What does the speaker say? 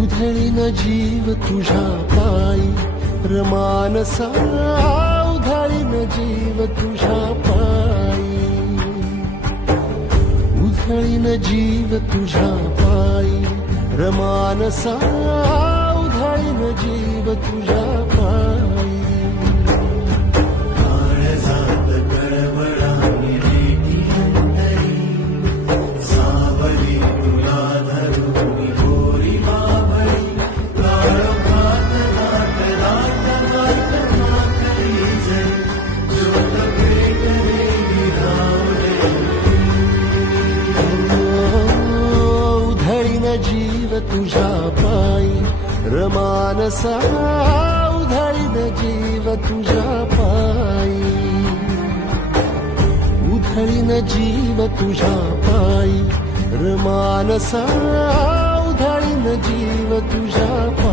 उधळीन जीव तुझ्या पायी रमानसा उधळीन जीव तुझ्या पायी उधळीन जीव तुझ्या पायी रमानसा उधळीन जीव तुझ्या पायी काळजात कळवळाने रेटी अंतरी सावली तुला धरून गोरी बाभळी काळोखात दाट दाट दाट माखली जरी ज्योत पेटले विरावले उधळीन जीव तुझ्या पायी रमानसा उधळीन जीव तुझ्या पायी उधळीन जीव तुझ्या पायी रमानसा उधळीन जीव तुझ्या पायी